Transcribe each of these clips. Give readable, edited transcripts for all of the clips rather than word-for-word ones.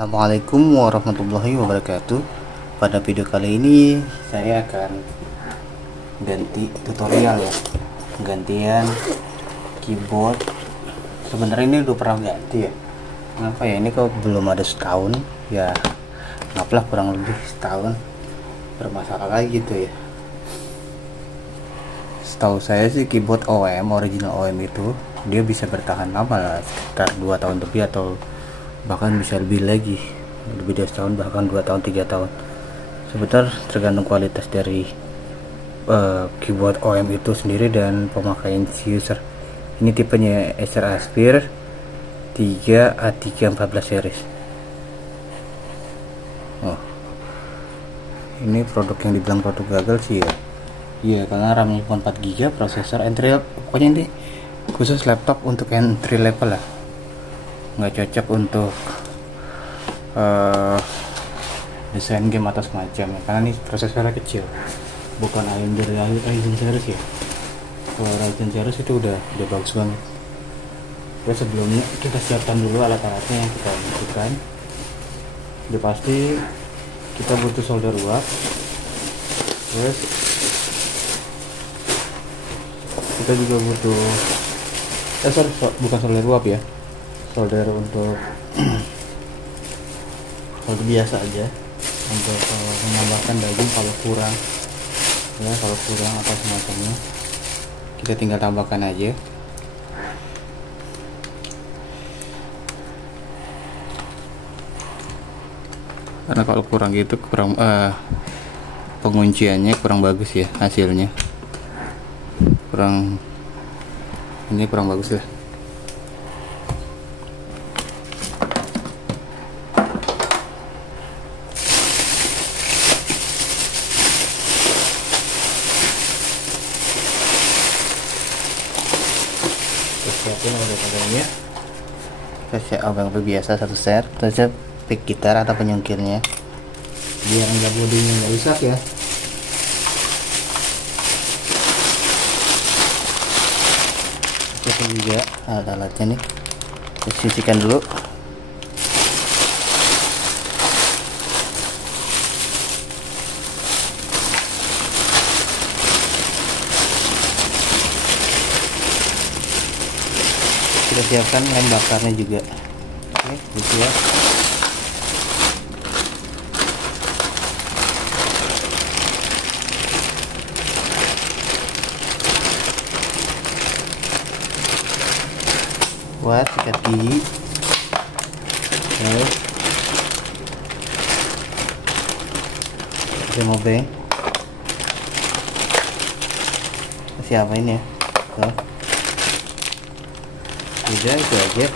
Assalamualaikum warahmatullahi wabarakatuh. Pada video kali ini saya akan ganti tutorial ya, penggantian keyboard. Sebenarnya ini udah pernah ganti ya, kenapa ya ini kok belum ada setahun ya, ngaplah kurang lebih setahun bermasalah lagi gitu ya. Setahu saya sih keyboard OM, original OM itu dia bisa bertahan lama lah, sekitar 2 tahun lebih atau bahkan bisa lebih lagi, lebih dari setahun, bahkan 2 tahun 3 tahun. Sebentar tergantung kualitas dari keyboard OM itu sendiri dan pemakaian si user. Ini tipenya Acer Aspir 3A314 series. Oh, ini produk yang dibilang produk gagal sih ya. Iya, karena RAM-nya cuma 4 GB, prosesor entry, pokoknya ini khusus laptop untuk entry level lah, nggak cocok untuk desain game atau semacamnya, karena ini prosesornya kecil, bukan Ryzen series ya. Kalau Ryzen series itu udah bagus banget. Terus sebelumnya kita siapkan dulu alat-alatnya yang kita butuhkan. Udah pasti kita butuh solder uap, terus kita juga butuh bukan solder uap ya, solder untuk solder biasa aja untuk menambahkan daging kalau kurang ya, kalau kurang atau semacamnya kita tinggal tambahkan aja. Karena kalau kurang gitu kurang pengunciannya kurang bagus ya, hasilnya kurang, ini kurang bagus lah. Siapin oleh-olehnya, saya abang biasa satu set, saja pick gitar atau penyungkirnya biar enggak bodinya nggak rusak ya. Kita juga alat-alatnya nih, kita cucikan dulu. Kita siapkan lem bakarnya juga. Oke, disiap. Buat sikat gigi. Oke. Kita mobeng. Siapa ini ya? Tuh. Udah, itu aja.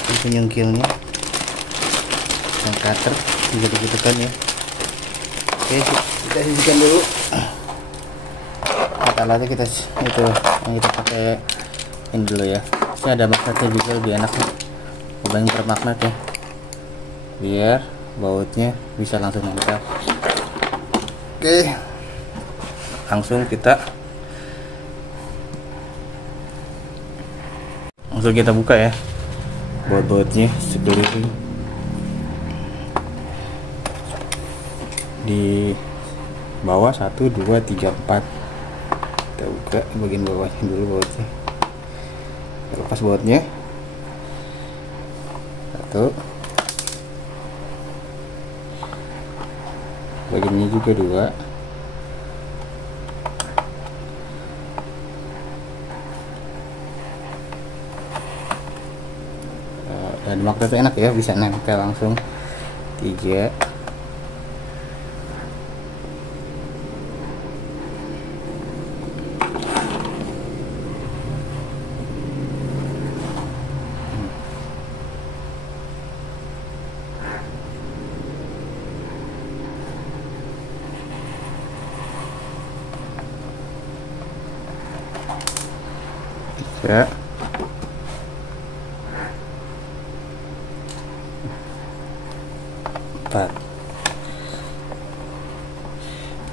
Ini penyungkilnya, yang cutter juga dibutuhkan ya. Oke, kita sisihkan dulu alat-alatnya. Kita itu yang kita pakai ini dulu ya. Ini ada magnetnya juga, lebih enak nih, lubang bermagnet ya, biar bautnya bisa langsung nempel. Oke, langsung kita buka ya baut-bautnya sekeliling di bawah. 1 2 3 4. Kita buka bagian bawahnya dulu, bautnya kita lepas bautnya. 1, bagiannya juga 2. Dan magnetnya enak ya, bisa nempel langsung. 3. Ya.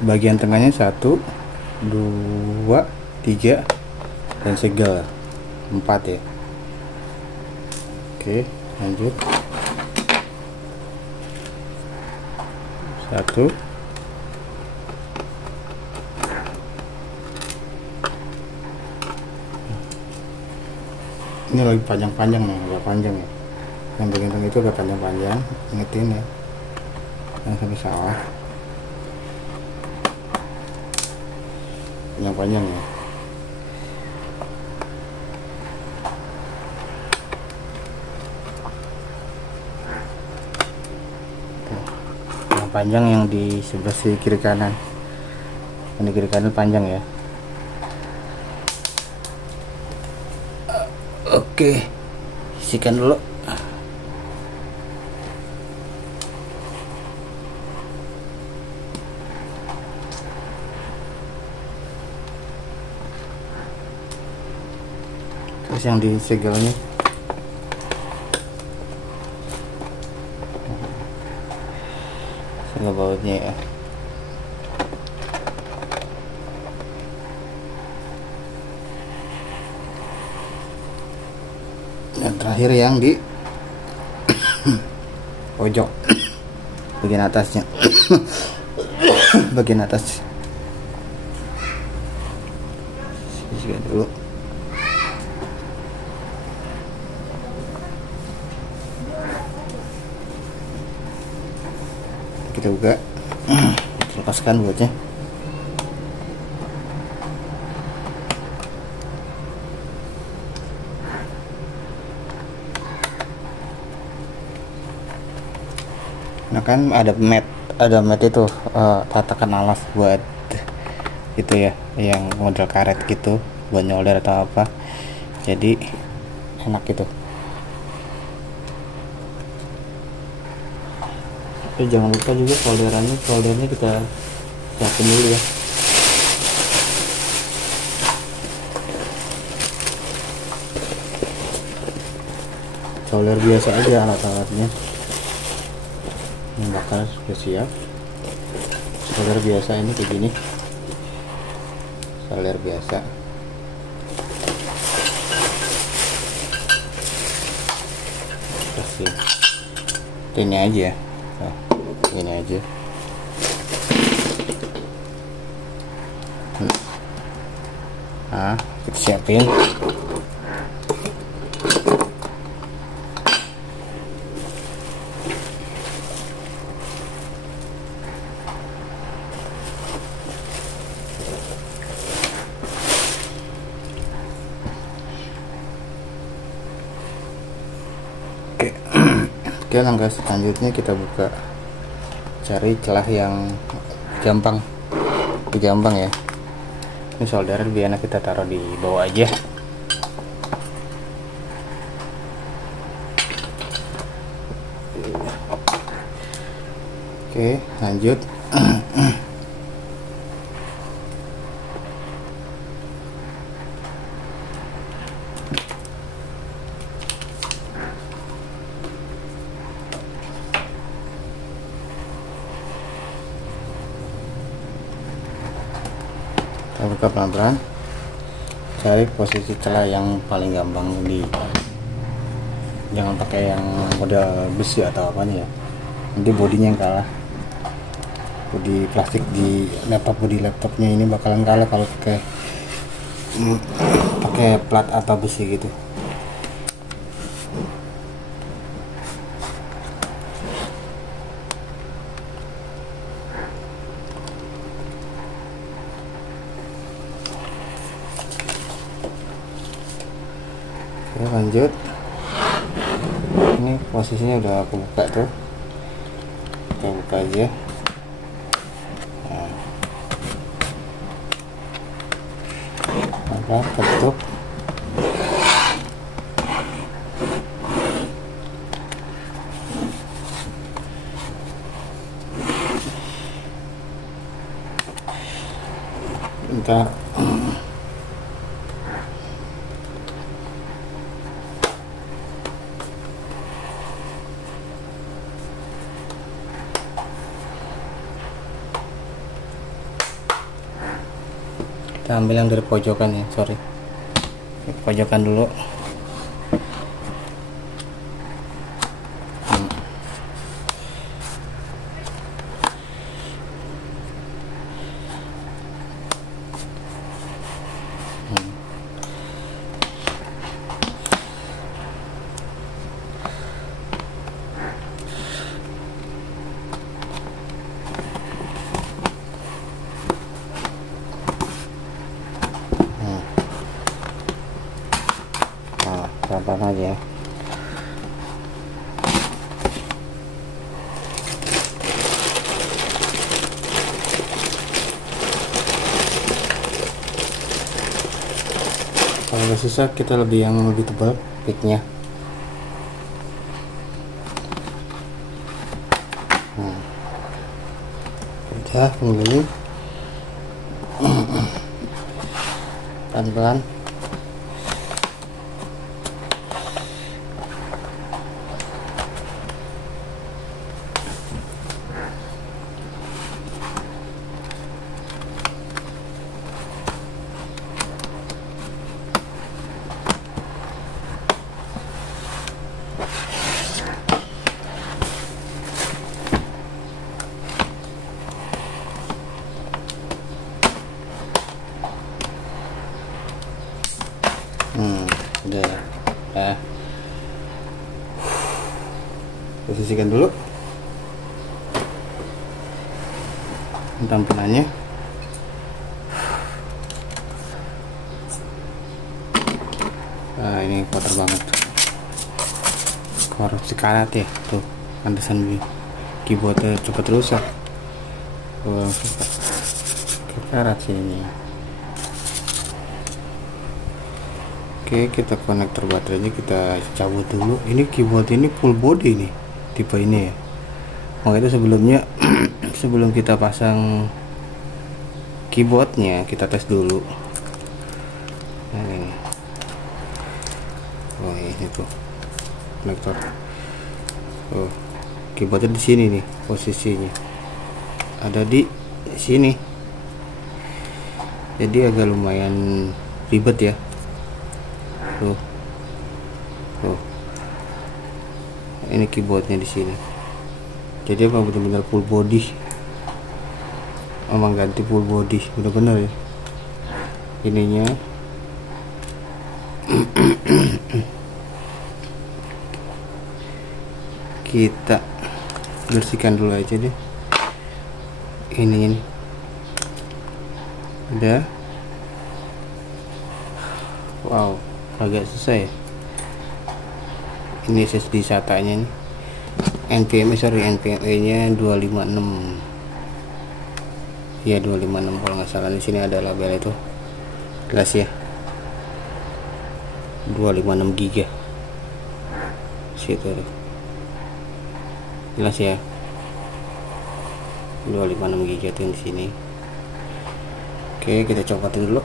Bagian tengahnya 1 2 3 dan segel 4 ya. Oke. Oke, lanjut. Satu. Ini lagi panjang-panjang nih, agak panjang ya. Yang bagian itu agak panjang-panjang, ingetin ya, jangan sampai salah. Panjang-panjang ya. Yang panjang yang di sebelah kiri kanan. Yang di kiri kanan panjang ya. Oke, isikan dulu. Terus yang di segelnya segel bautnya ya. Dan terakhir yang di pojok bagian atasnya. Bagian atas sisihkan dulu. Kita buka, lepaskan buatnya. Nah kan ada mat itu tatakan alas buat itu ya, yang model karet gitu buat nyolder atau apa, jadi enak gitu. Tapi jangan lupa juga soldernya kita siapin dulu ya. Solder biasa aja alat-alatnya. Yang bakar sudah siap. Solder biasa ini kayak gini. Solder biasa. Kasih ini aja. Nah, ini aja. Nah, kita siapin. Oke, langkah selanjutnya kita buka, cari celah yang gampang ya. Ini solder biar enak, kita taruh di bawah aja. Oke, lanjut. Kita buka pelan-pelan, cari posisi celah yang paling gampang jangan pakai yang model besi atau apa nih ya, nanti bodinya yang kalah. Bodi plastik di laptopnya ini bakalan kalah kalau pakai plat atau besi gitu. Oke, lanjut. Ini posisinya udah aku buka tuh, kita buka aja. Nah, tutup. Bentar. Kita ambil yang dari pojokan ya, sorry, pojokan dulu. pelan-pelan aja. Kalau nggak susah kita lebih yang lebih tebal picknya. Udah begini pelan-pelan. Udah ya. Nah, posisikan dulu tampilannya. Nah, ini kotor banget, korupsi karat ya tuh, pantesan keyboardnya cepat rusak. Karat sih ini. Oke, kita konektor baterainya kita cabut dulu. Ini keyboard ini full body nih, tipe ini ya. Makanya sebelumnya sebelum kita pasang keyboardnya kita tes dulu. Nah, ini. Oh, ini tuh konektor. Oh, keyboardnya di sini nih posisinya. Ada di sini. Jadi agak lumayan ribet ya. Tuh, ini keyboardnya di sini. Jadi apa benar-benar full body, emang ganti full body bener-bener ya ininya. Kita bersihkan dulu aja deh ini udah. Wow, agak susah ya ini SSD SATA nya nih. NVMe nya 256 ya, 256 kalau nggak salah. Di sini ada label itu jelas ya, 256 GB situ tuh jelas ya, 256 GB tuh di sini. Oke, kita copot dulu.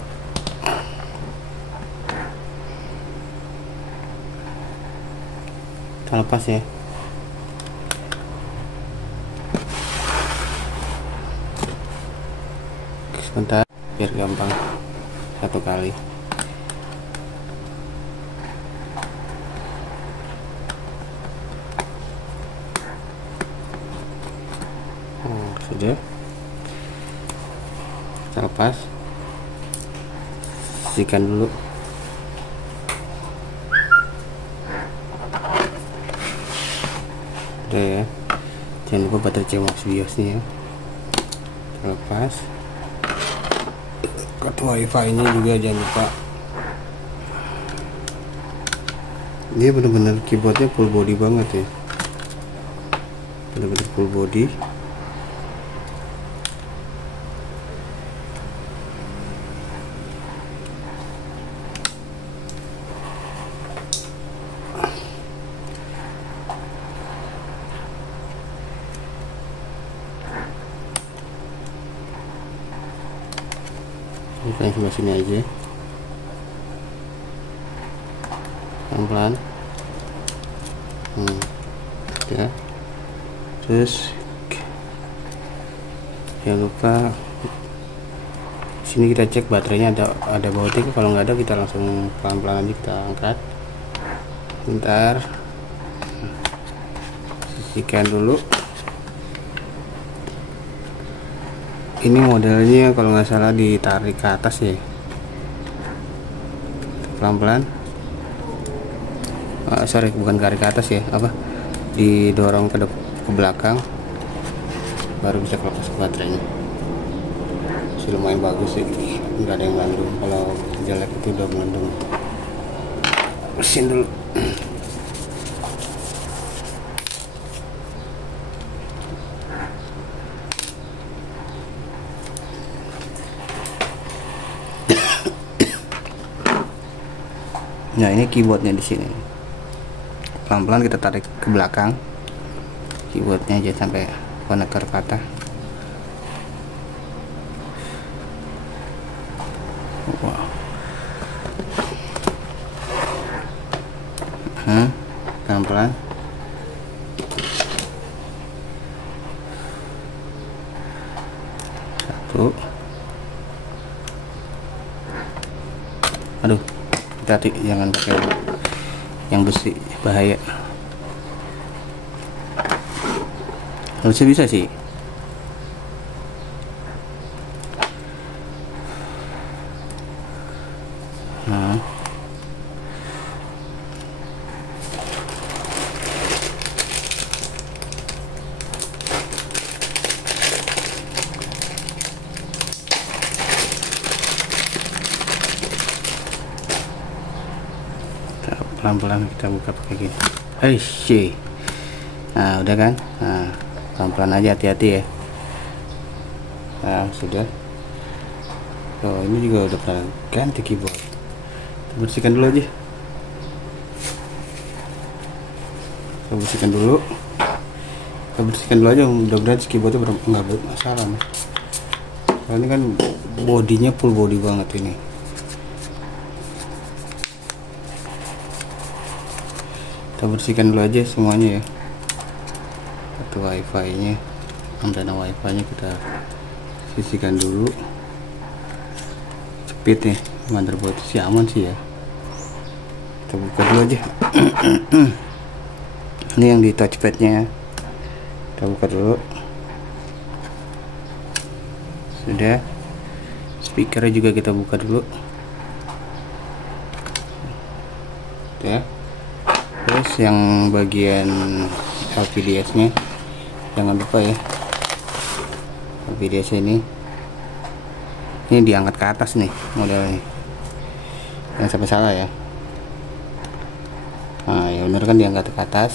Lepas ya. Sebentar biar gampang satu kali. Sudah kita lepas, sisihkan dulu. Ya, jangan lupa baterai CMOS BIOS-nya ya. Lepas kartu WiFi-nya juga jangan lupa. Dia bener-bener keyboardnya full body banget ya, bener-bener full body. Kita sebelah sini aja, pelan-pelan. Ya. Terus jangan lupa sini kita cek baterainya ada bautnya. Kalau nggak ada kita langsung pelan-pelan aja kita angkat. Bentar, sisihkan dulu. Ini modelnya kalau nggak salah ditarik ke atas ya, pelan-pelan. Sorry, bukan tarik ke atas ya, apa didorong ke belakang baru bisa lepas baterainya. Sudah lumayan bagus sih, nggak ada yang mengandung. Kalau jelek itu udah mengandung. bersihin dulu. Nah, ini keyboardnya di sini. Pelan-pelan kita tarik ke belakang keyboardnya aja sampai konektor patah. Wow. Pelan-pelan. Satu. Aduh, hati-hati jangan pakai yang besi, bahaya. Harusnya bisa sih. Nah, pelan-pelan kita buka pakai gini. Nah, udah kan? Nah, pelan-pelan aja, hati-hati ya. Nah, sudah. Oh, ini juga udah pernah ganti keyboard. Kita bersihkan dulu aja. Kita bersihkan dulu. Kita bersihkan dulu aja. Mudah-mudahan si keyboardnya nggak bermasalah. Nah, ini kan bodinya full body banget ini. Kita bersihkan dulu aja semuanya ya. Atau wifi nya, antena wifi nya kita sisihkan dulu. Cepit nih, motherboard sih aman sih ya. Kita buka dulu aja. Ini yang di touchpadnya, kita buka dulu. Sudah. Speakernya juga kita buka dulu. Ya. Terus yang bagian LVDS nya jangan lupa ya, LVDS ini diangkat ke atas nih modelnya, jangan sampai salah ya. Nah ya bener kan, diangkat ke atas.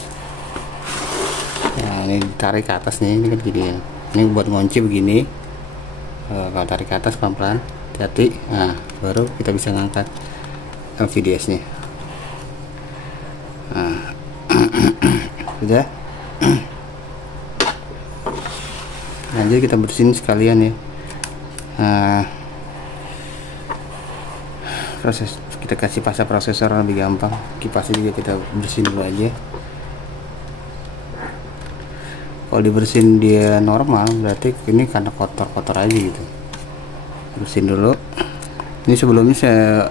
Nah ini ditarik ke atas nih, ini kan gini ya, ini buat ngunci begini. Kalau tarik ke atas pelan-pelan, hati-hati. Nah baru kita bisa ngangkat LVDS nya. Nah sudah. Lanjut kita bersihin sekalian ya. Nah, proses kita kasih pasta prosesor lebih gampang. Kipasnya juga kita bersihin dulu aja. Kalau dibersihin dia normal, berarti ini karena kotor-kotor aja gitu. Bersihin dulu. Ini sebelumnya saya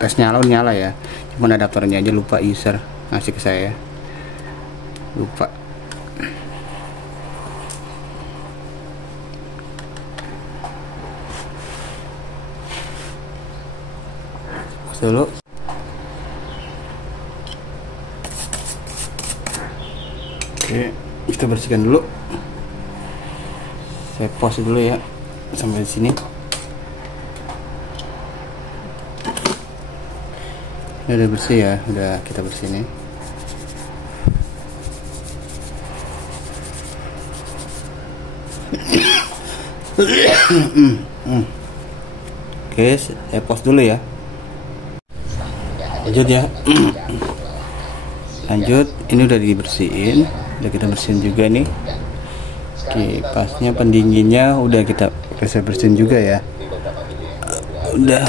tes nyala ya, cuman adaptornya aja lupa user ngasih ke saya, lupa. Dulu oke, kita bersihkan dulu. Saya pause dulu ya sampai sini. Ini udah bersih ya, udah kita bersihin. Oke, saya pause dulu ya. Lanjut ya. Lanjut, ini udah dibersihin, udah kita bersihin juga nih. Kipasnya, pendinginnya udah saya bersihin juga ya. Udah.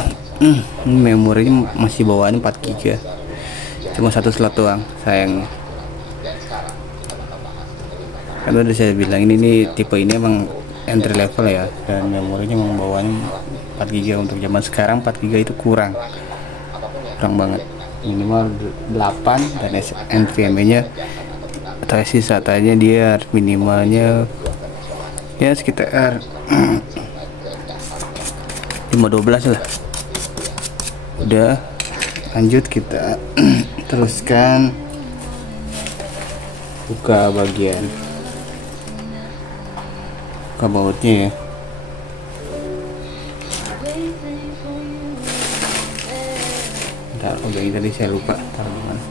Memorinya masih bawaan 4 GB, cuma 1 slot doang, sayang. Kan udah saya bilang ini tipe ini emang entry level ya, dan memorinya emang bawaannya 4 GB. Untuk zaman sekarang 4 GB itu kurang banget, minimal 8, dan NVMe nya atau SSD-nya dia minimalnya ya sekitar 512 lah. Udah, lanjut kita teruskan buka bagian bautnya ya. Ntar, udah ini tadi saya lupa taruh di mana.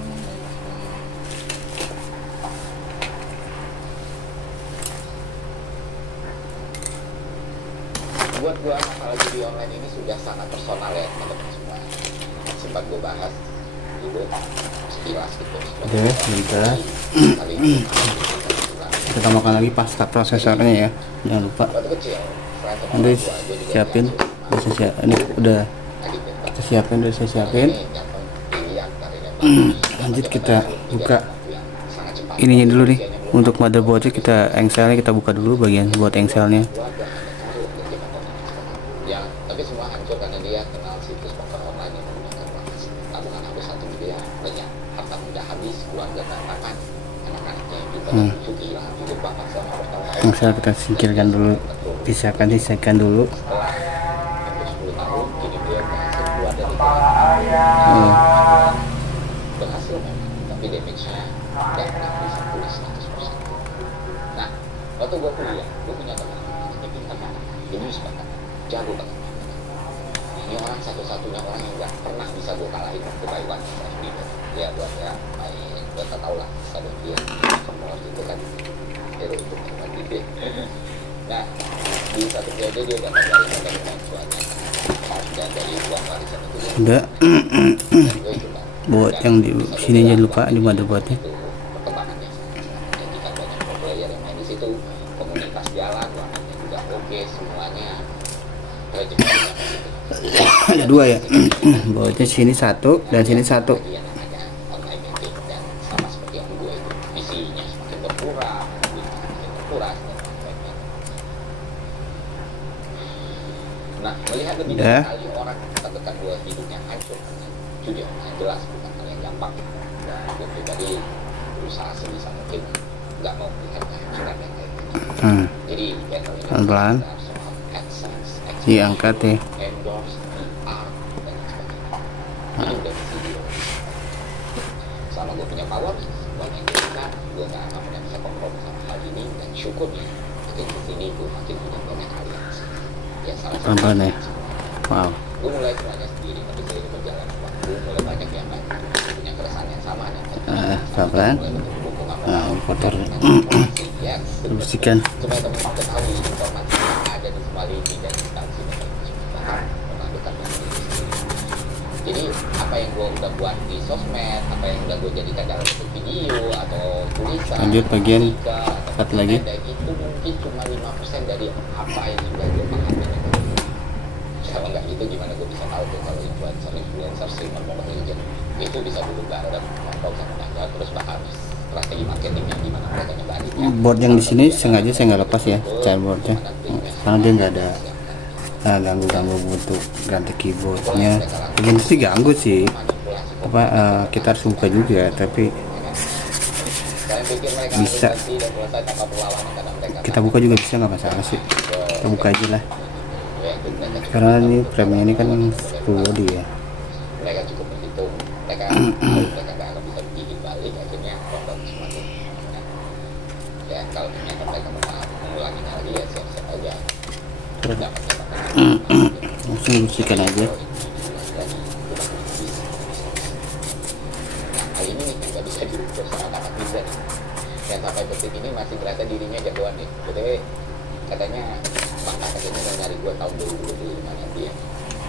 Buat gua masalah judi online ini sudah sangat personal ya teman-teman semua. Sempat gua bahas gitu sekilas gitu. Oke, bentar. Kita makan lagi pasta prosesornya ya, jangan lupa. Nanti siapin, ini udah saya siapin. Lanjut kita buka ininya dulu nih. Untuk motherboardnya kita engselnya kita buka dulu, bagian buat engselnya. Ya, tapi semua hancur karena dia kenal situs poker online yang menggunakan tabungan habis 1 miliar, banyak harta benda habis, keluarga berantakan, anak-anaknya yang kita cuti lah hidup bapak selama bertahun-tahun. Engsel kita singkirkan dulu, pisahkan dulu. Setelah hampir 10 tahun, kini beliau berhasil keluar dari jalan. Berhasil memang, tapi damage-nya nggak pernah bisa pulih 100%. Nah, waktu gue kuliah, gue punya teman, dia pintar banget, jenius banget, jago banget. Ini orang satu-satunya orang yang nggak pernah bisa gue kalahin waktu Taiwan gitu. Ya buat ya main, buat tau lah sadar dia kemol gitu kan, hero itu kan gitu. Nah, di satu periode dia dapat warisan dari orang tuanya, dan dari uang warisan itu dia udah. Buat yang di sini jangan lupa di motherboardnya. Perkembangannya sangat menjanjikan, banyak pro player yang main di situ, komunitas jalan, warnanya juga oke, semuanya rezekinya ke situ. Ada dua ya. Buatnya sini satu dan sini satu. Yang namanya online banking, dan sama seperti yang gue itu visinya semakin berkurang, semakin berkurang. Nah, melihat lebih dari kali orang terdekat gue hidupnya hancur karena judi online, jelas bukan hal yang gampang. Dan gue pribadi berusaha sebisa mungkin nggak mau melihat kehancuran yang kayak gitu. Jadi pelan-pelan diangkat ya. endorse, PR, dan sebagainya. Ini udah di video. Selama gue punya power, banyak yang bisa, gue nggak akan pernah bisa kompromi sama hal ini, dan syukurnya makin kesini gue makin punya banyak aliansi. Ya salah satu Pelan-pelan ya. Wow. gue mulai semuanya sendiri, tapi seiring berjalan waktu mulai banyak yang lain punya keresahan yang sama, dan pelan-pelan. Kotor. Bersihkan. supaya teman-teman ketahui informasi yang ada di semua lini dan instansi bahkan mengadukan diri sendiri. Jadi apa yang gue udah buat di sosmed, apa yang udah gue jadikan dalam bentuk video atau tulisan, Lanjut bagian satu lagi. itu mungkin cuma 5% dari apa yang sudah gue pahami. Kalau nggak gitu gimana gue bisa tahu tuh kalau influencer streamer Mobile Legends itu bisa duduk bareng ngobrol sama mereka, terus bahas strategi marketingnya gimana mereka nyebarinnya. Board yang di sini sengaja saya nggak lepas ya, childboardnya, karena dia nggak ada ganggu-ganggu untuk ganti keyboardnya. Begini sih ganggu sih, apa kita harus buka juga, tapi bisa kita buka juga bisa, nggak masalah sih, kita buka aja lah. Karena ini frame ini kan full body ya. Mereka cukup berhitung, mereka nggak akan bisa bikin balik, akhirnya korban semakin. Ya kalau ternyata mereka mengulangi lagi ya siap-siap aja. Langsung bersihkan aja. Hal ini nggak bisa diukur sangat bisa nih. Yang sampai detik ini masih merasa dirinya jagoan nih. BTW katanya Maka katanya udah nyari gue tahun 2025 nanti ya.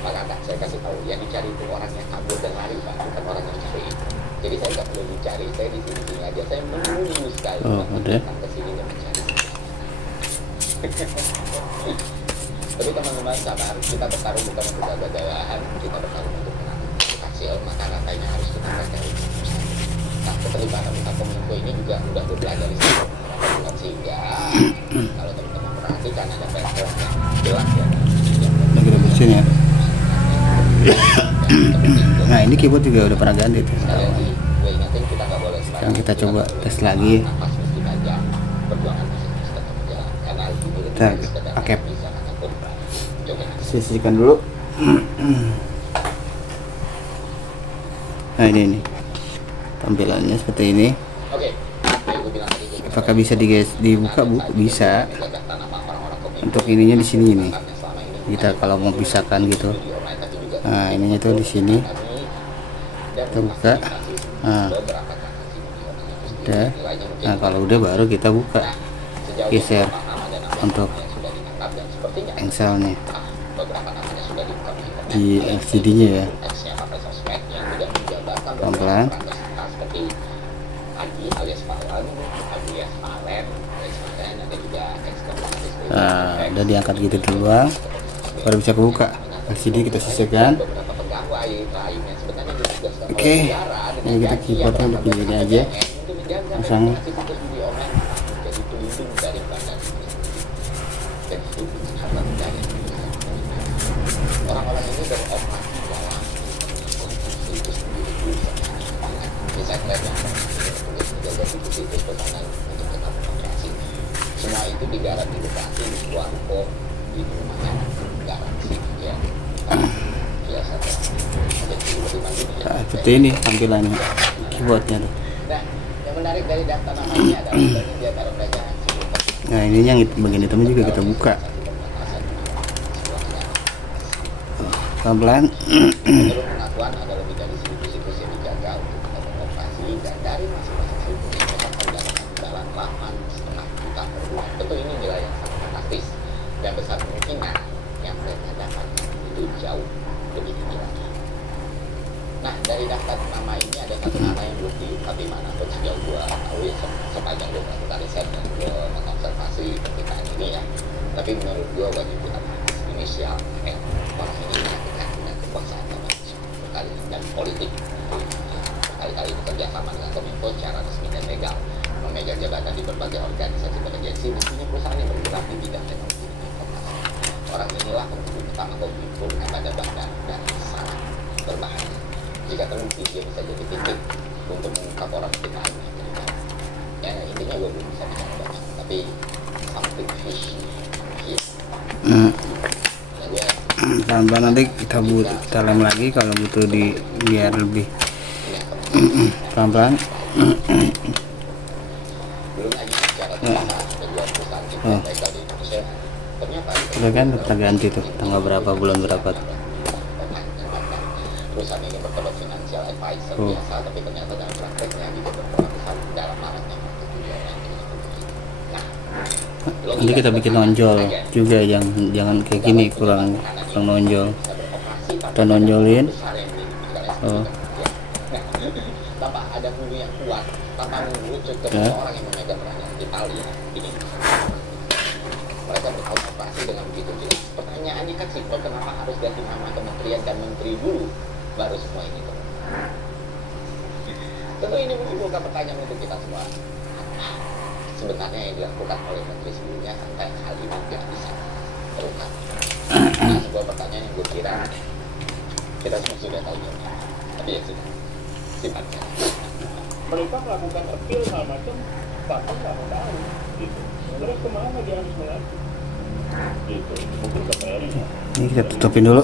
Maka saya kasih tahu yang dicari itu orang yang kabur dan lari Pak, bukan orang yang cari. Jadi saya nggak perlu dicari, saya di sini aja. Saya menunggu sekali datang ke sini dan mencari. Tapi teman-teman sabar, kita bertarung bukan untuk gagah-gagahan, kita bertarung untuk menang hasil, maka rantainya harus kita pelajari. Nah, keterlibatan kita kominfo ini juga udah belajar di sini, sehingga kalau teman-teman perhatikan ada PSL yang jelas ya. Lagi udah bersihin ya. Nah ini keyboard juga udah pernah ganti tuh. Sekarang kita coba tes lagi. Kita pakai sisihkan dulu. Nah ini tampilannya seperti ini. Apakah bisa dibuka? Bisa. Untuk ininya di sini nih. Kita kalau mau pisahkan gitu. Nah ininya tuh di sini. kita buka. Nah, udah. Nah, kalau udah baru kita buka, geser untuk engselnya di LCD nya ya, pelan-pelan. Nah, udah diangkat gitu duluan, baru bisa kebuka. LCD kita sisihkan. Oke, ini kita keyboardnya untuk begini aja, pasang. Orang-orang ini beroperasi dalam konstitusi itu sendiri di segmen yang menjaga situs-situs pesanan untuk tetap beroperasi. Semua itu digaransi edukasi di luar kok di rumahnya garansi ya. Biasa seperti ini tampilannya keyboardnya tuh. Nah, yang menarik dari daftar namanya adalah dia taruh mereka. Nah, ini yang bagian hitamnya juga kita buka. Pelan-pelan. Pengakuan ada lebih dari 1.000 situs yang dijaga untuk tetap beroperasi, dan dari masing-masing situs terdapat dalam 8,5 juta per bulan. Tentu ini nilai yang sangat fantastis dan besar kemungkinan yang mereka dapatkan itu jauh lebih tinggi lagi. Nah, dari daftar nama ini ada satu nama yang belum diungkap manapun sejauh gua tahu ya, sepanjang gua melakukan riset dan gua mengobservasi pertikaian ini ya. Tapi menurut gua wajib kita inisial L. Orang ini menyatukan dengan kekuasaan berkali dan politik. Berkali-kali bekerja sama dengan Kominfo secara resmi dan legal, memegang jabatan di berbagai organisasi dan agensi, mestinya perusahaan yang bergerak di bidang teknologi dan informasi. Orang inilah penghubung utama Kominfo kepada bandar dan sangat berbahaya. Jika terbukti, dia bisa jadi titik untuk mengungkap orang kita ini. Ya, intinya gue belum bisa bicara banyak, tapi something fishy here. Pelan-pelan nanti kita lem lagi kalau butuh biar lebih pelan-pelan. Udah kan kita ganti tuh tanggal berapa, bulan berapa tuh. Perusahaan ini berkedok finansial advisor biasa, tapi ternyata dalam prakteknya juga berperan besar dalam maraknya market jualan. Nanti kita bikin nonjol juga, jangan kayak gini, kurang nonjol. Kita nonjolin. Tanpa ada hulu yang kuat, tanpa mengerucut ke orang yang memegang peran yang vital ini. Mereka beroperasi dengan begitu jelas. Pertanyaannya kan simpel, kenapa harus ganti nama kementerian dan menteri dulu, baru semua ini tuh. Tentu ini menimbulkan pertanyaan untuk kita semua. Sebenarnya yang dilakukan oleh menteri sebelumnya sampai hal ini tidak bisa terungkap. Nah, sebuah pertanyaan yang gue kira kita semua sudah tahu jawabnya, tapi ya sudah, simpankan. Mereka melakukan appeal hal macam, bahkan nggak tahu, gitu. Terus kemana dia harus mengaku? Gitu. Mungkin ke PRI. Ini kita tutupin dulu.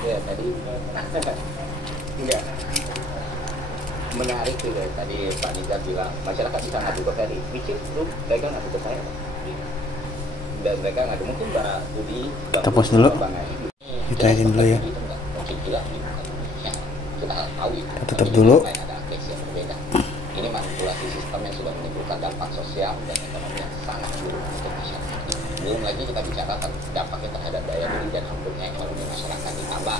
Ya tadi, enggak. Menarik juga tadi Pak Nizar bilang masyarakat bisa ngadu ke Ferry, which is true, mereka ngadu ke saya, dan mereka ngadu mungkin Pak Budi. Kita pause dulu, kita izin dulu ya, kita tutup dulu. Ini manipulasi sistem yang sudah menimbulkan dampak sosial dan ekonomi yang sangat buruk untuk masyarakat. Belum lagi kita bicara tentang dampaknya terhadap daya beli dan ambruknya ekonomi masyarakat, ditambah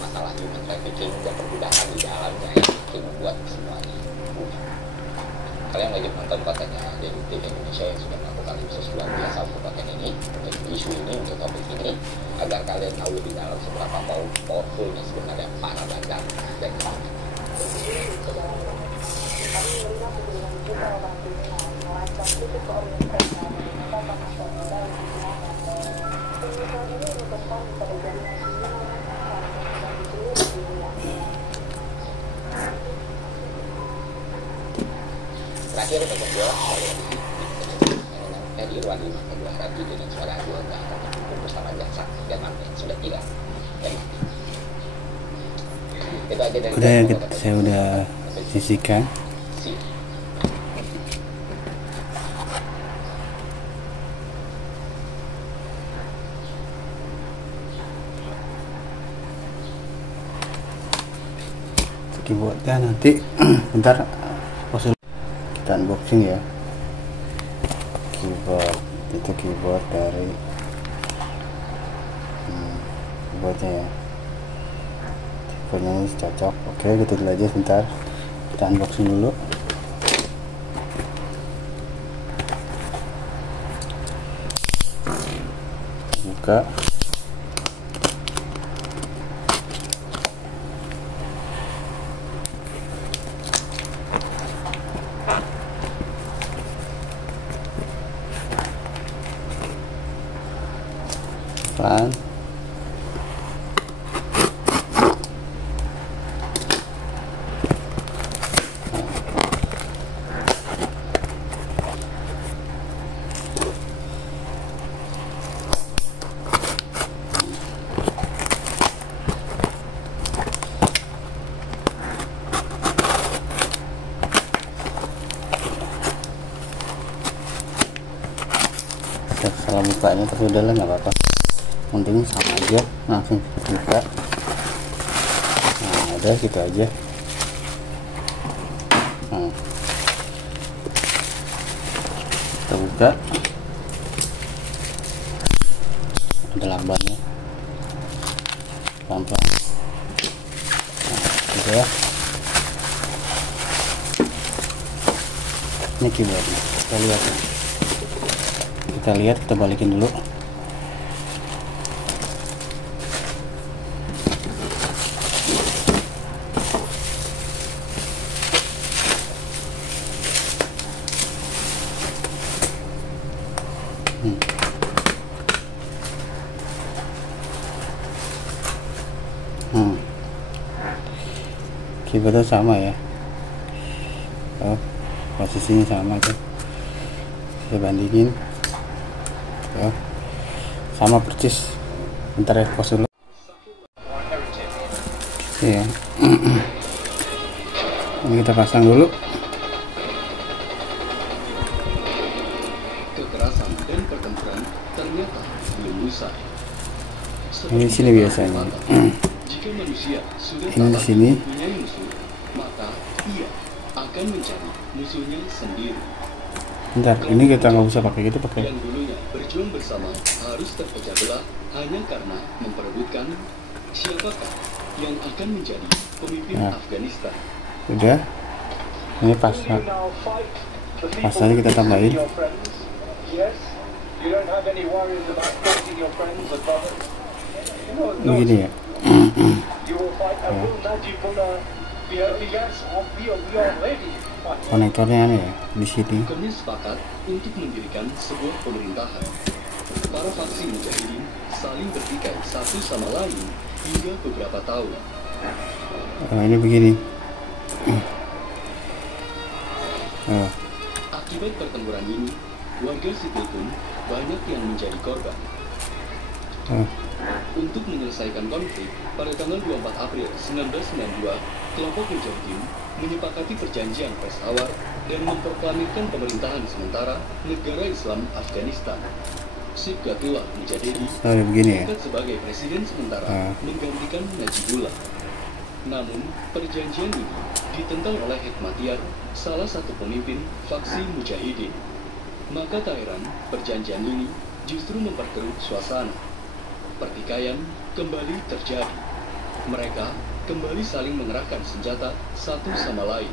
masalah human trafficking dan perbudakan di dalamnya yang makin membuat semuanya bunyi. Kalian wajib nonton kontennya dari TV Indonesia yang sudah melakukan research luar biasa untuk konten ini, untuk isu ini, untuk topik ini, agar kalian tahu lebih dalam seberapa powerfulnya sebenarnya para bandar dan terakhir untuk menjawab di ruang 5 kedua radio dengan suara dua bersama jaksa dan mantan yang sudah hilang. Itu aja dari saya udah sisihkan. keyboardnya nanti bentar kita unboxing ya. Keyboard itu keyboard dari keyboardnya ya, tipenya ini cocok. Oke, gitu dulu aja, bentar kita unboxing dulu. Buka. Pelan. Salah bukanya tapi udahlah, nggak apa-apa, penting sama aja, langsung buka. Nah udah gitu aja. Nah, kita buka, ada lambannya, pelan-pelan. Nah gitu ya, ini keyboardnya, kita lihat ya. Kita balikin dulu. Keyboardnya sama ya, posisinya sama tuh, saya bandingin ya, sama persis. Bentar ya, pause dulu ya. Ini kita pasang dulu. Kekerasan dan pertempuran ternyata belum usai. Ini di sini biasanya. Jika manusia sudah Ini di sini. mempunyai musuh, maka ia akan mencari musuhnya sendiri. Bentar, ini kita nggak usah pakai gitu, pakai. Yang dulunya berjuang bersama harus terpecah belah hanya karena memperebutkan siapakah yang akan menjadi pemimpin Nah. Afghanistan. Udah, ini pasangnya kita tambahin. Begini ya. Konektornya aneh ya di sini. Kami sepakat untuk mendirikan sebuah pemerintahan. Para faksi mujahidin saling bertikai satu sama lain hingga beberapa tahun. Ini begini. Akibat pertempuran ini, warga sipil pun banyak yang menjadi korban. Untuk menyelesaikan konflik, pada tanggal 24 April 1992, kelompok mujahidin menyepakati perjanjian Peshawar dan memproklamirkan pemerintahan sementara negara Islam Afghanistan. Sibghatullah Mujahidi Begini ya. diangkat sebagai presiden sementara menggantikan Najibullah. Namun, perjanjian ini ditentang oleh Hekmatyar, salah satu pemimpin faksi Mujahidin. Maka tak heran, perjanjian ini justru memperkeruh suasana. Pertikaian kembali terjadi. Mereka kembali saling mengerahkan senjata satu sama lain.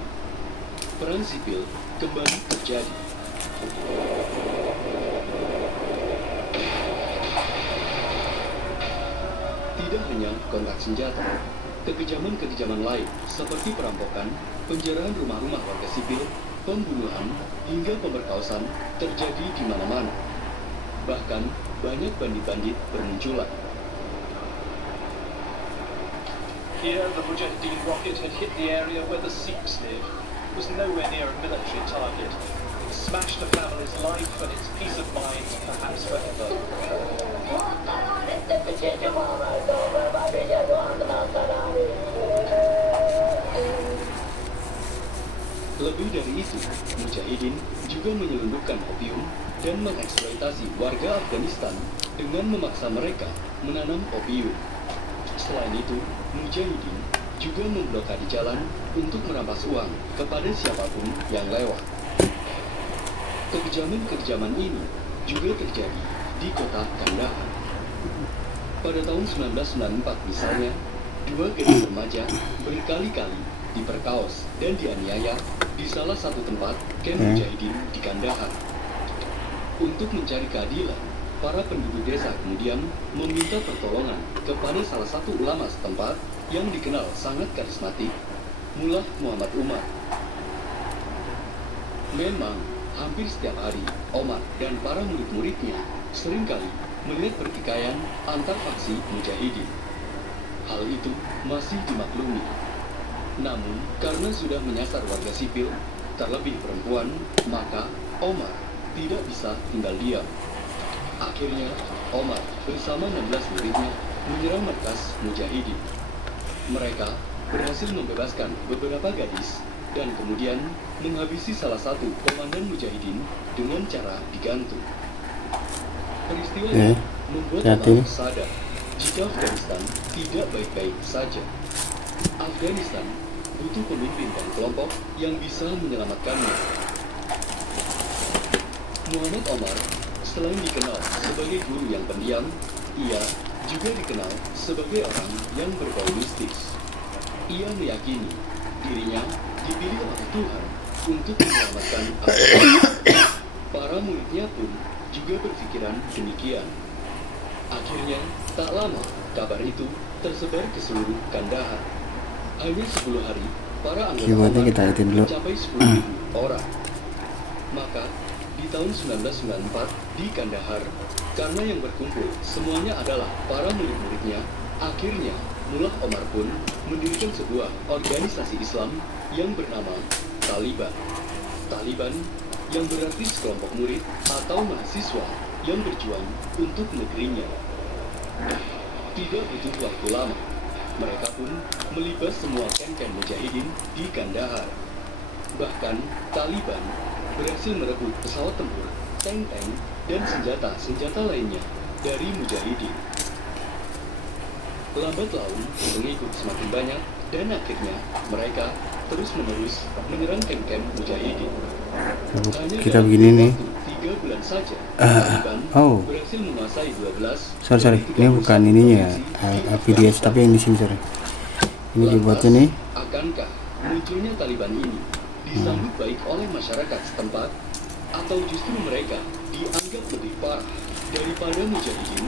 Perang sipil kembali terjadi. Tidak hanya kontak senjata, kekejaman-kekejaman lain seperti perampokan, penjarahan rumah-rumah warga sipil, pembunuhan, hingga pemerkosaan terjadi di mana-mana. Bahkan banyak bandit-bandit bermunculan. Here, the Mujahideen rocket had hit the area where the Sikhs live. It was nowhere near a military target. It smashed a family's life and its peace of mind, perhaps forever. Lebih dari itu, Mujahidin juga menyelundupkan opium dan mengeksploitasi warga Afghanistan dengan memaksa mereka menanam opium. Selain itu, Mujahidin juga memblokade jalan untuk merampas uang kepada siapapun yang lewat. Kekejaman-kekejaman ini juga terjadi di kota Kandahar. Pada tahun 1994 misalnya, 2 gadis remaja berkali-kali diperkaos dan dianiaya di salah satu tempat kamp mujahidin di Kandahar. Untuk mencari keadilan, para penduduk desa kemudian meminta pertolongan kepada salah satu ulama setempat yang dikenal sangat karismatik, Mullah Muhammad Umar. Memang, hampir setiap hari, Omar dan para murid-muridnya seringkali melihat pertikaian antar faksi mujahidin. Hal itu masih dimaklumi. Namun, karena sudah menyasar warga sipil, terlebih perempuan, maka Omar tidak bisa tinggal diam. Akhirnya, Omar bersama 16 muridnya menyerang markas mujahidin. Mereka berhasil membebaskan beberapa gadis dan kemudian menghabisi salah satu komandan mujahidin dengan cara digantung. Peristiwa ini membuat Omar sadar jika Afghanistan tidak baik-baik saja. Afghanistan butuh pemimpin dan kelompok yang bisa menyelamatkannya. Muhammad Omar selain dikenal sebagai guru yang pendiam, ia juga dikenal sebagai orang yang berbau mistis. Ia meyakini dirinya dipilih oleh Tuhan untuk menyelamatkan Afghanistan. Para muridnya pun juga berpikiran demikian. Akhirnya, tak lama kabar itu tersebar ke seluruh Kandahar. Hanya 10 hari, para anggota Omar mencapai 10.000 orang. Maka, di tahun 1994 di Kandahar, karena yang berkumpul semuanya adalah para murid-muridnya, akhirnya Mullah Omar pun mendirikan sebuah organisasi Islam yang bernama Taliban. Taliban yang berarti sekelompok murid atau mahasiswa yang berjuang untuk negerinya. Tidak butuh waktu lama, mereka pun melibas semua kamp-kamp mujahidin di Kandahar. Bahkan Taliban berhasil merebut pesawat tempur, tank-tank, dan senjata-senjata lainnya dari mujahidin. Lambat laun, pengikut semakin banyak, dan akhirnya mereka terus-menerus menyerang kamp-kamp mujahidin. Kita begini nih. 3 bulan saja, Taliban berhasil menguasai 12. Sorry, ini bukan ininya VDS, tapi yang di sini sorry. Ini dibuatnya nih. Akankah munculnya Taliban ini disambut baik oleh masyarakat setempat, atau justru mereka dianggap lebih parah daripada mujahidin?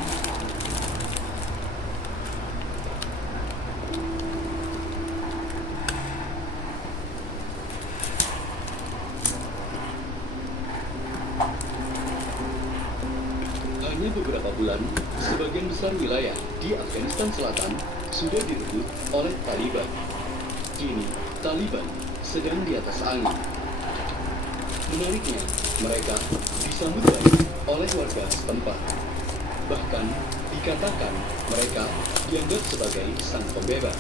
Hanya beberapa bulan, sebagian besar wilayah di Afghanistan Selatan sudah direbut oleh Taliban. Kini, Taliban sedang di atas angin. Menariknya, mereka disambut baik oleh warga setempat. Bahkan, dikatakan mereka dianggap sebagai sang pembebas.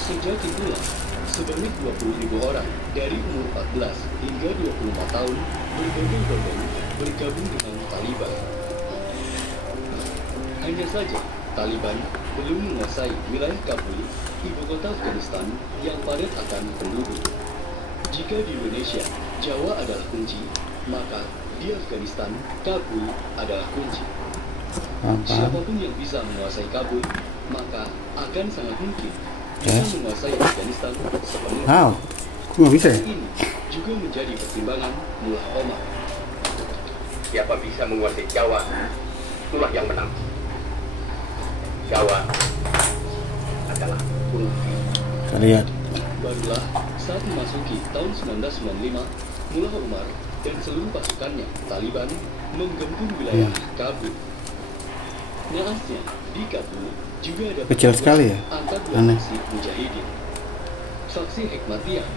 Sejak itulah, sebanyak 20.000 orang dari umur 14 hingga 24 tahun berbondong-bondong bergabung dengan Taliban. Hanya saja, Taliban belum menguasai wilayah Kabul, ibu kota Afghanistan yang padat akan penduduk. Jika di Indonesia, Jawa adalah kunci, maka di Afghanistan, Kabul adalah kunci. Siapapun yang bisa menguasai Kabul, maka akan sangat mungkin bisa menguasai Afghanistan sepenuhnya. Kok nggak bisa ya? Ini juga menjadi pertimbangan Mullah Omar. Siapa bisa menguasai Jawa, itulah yang menang. Jawa adalah kunci. Kita lihat. Barulah saat memasuki tahun 1995, Mullah Omar dan seluruh pasukannya Taliban menggempur wilayah Kabul. Naasnya, di Kabul juga ada kecil sekali ya. antar dua faksi mujahidin. Faksi Hikmatiyah